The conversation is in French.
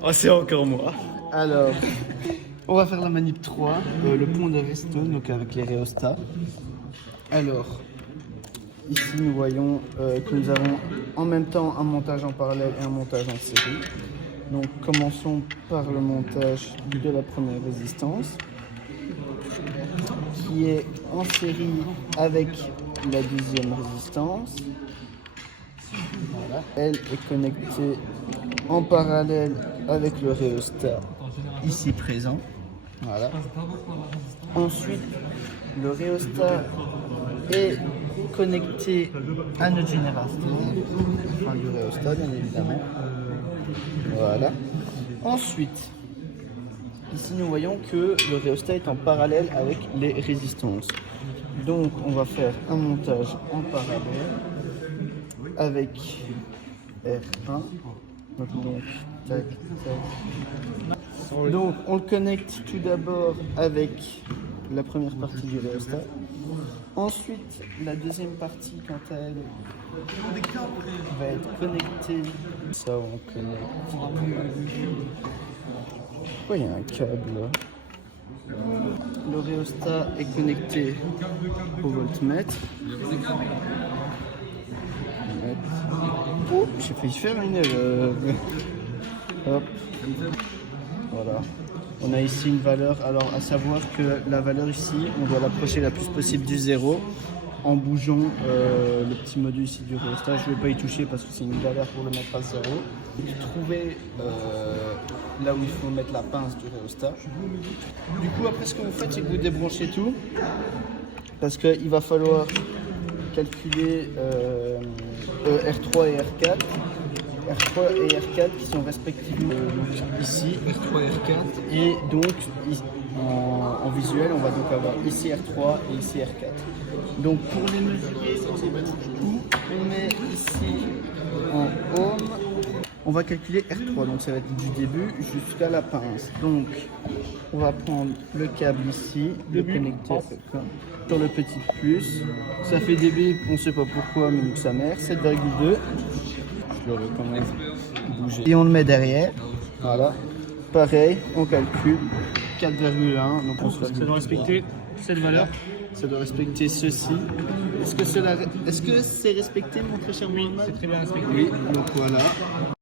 Oh, c'est encore moi. Alors, on va faire la manip 3, le pont de Redstone, donc avec les rhéostats. Alors, ici nous voyons que nous avons en même temps un montage en parallèle et un montage en série. Donc commençons par le montage de la première résistance, qui est en série avec la deuxième résistance. Voilà. Elle est connectée en parallèle avec le rhéostat ici présent. Voilà. Ensuite, le rhéostat est connecté à notre générateur, enfin du rhéostat bien évidemment. Voilà. Ensuite, ici nous voyons que le rhéostat est en parallèle avec les résistances. Donc on va faire un montage en parallèle avec R1. Donc, tac, tac. Donc on le connecte tout d'abord avec la première partie du rhéostat. Ensuite, la deuxième partie, quant à elle, va être connectée. Ça, on connecte. Pourquoi il y a un câble là? Le rhéostat est connecté au voltmètre. Oh, j'ai failli faire une erreur. Hop. Voilà. On a ici une valeur, alors à savoir que la valeur ici, on doit l'approcher la plus possible du zéro en bougeant le petit module ici du rhéostat. Je ne vais pas y toucher parce que c'est une galère pour le mettre à zéro. Trouver là où il faut mettre la pince du rhéostat. Du coup, après ce que vous faites, c'est que vous débranchez tout parce qu'il va falloir calculer R3 et R4. R3 et R4 qui sont respectivement ici, R3 et R4, et donc en visuel on va donc avoir ici R3 et ici R4. Donc pour les mesurer, on met ici en ohm, on va calculer R3, donc ça va être du début jusqu'à la pince. Donc on va prendre le câble ici, le connecter sur le petit plus, ça fait débit, on ne sait pas pourquoi, mais nique sa mère, 7,2. Je le recommence bouger. Et on le met derrière. Voilà. Pareil, on calcule 4,1. Donc on se fait. Ça doit respecter cette valeur. Ça doit respecter ceci. Est-ce que c'est respecté, mon très cher Mohamed? C'est très bien respecté. Oui, donc voilà.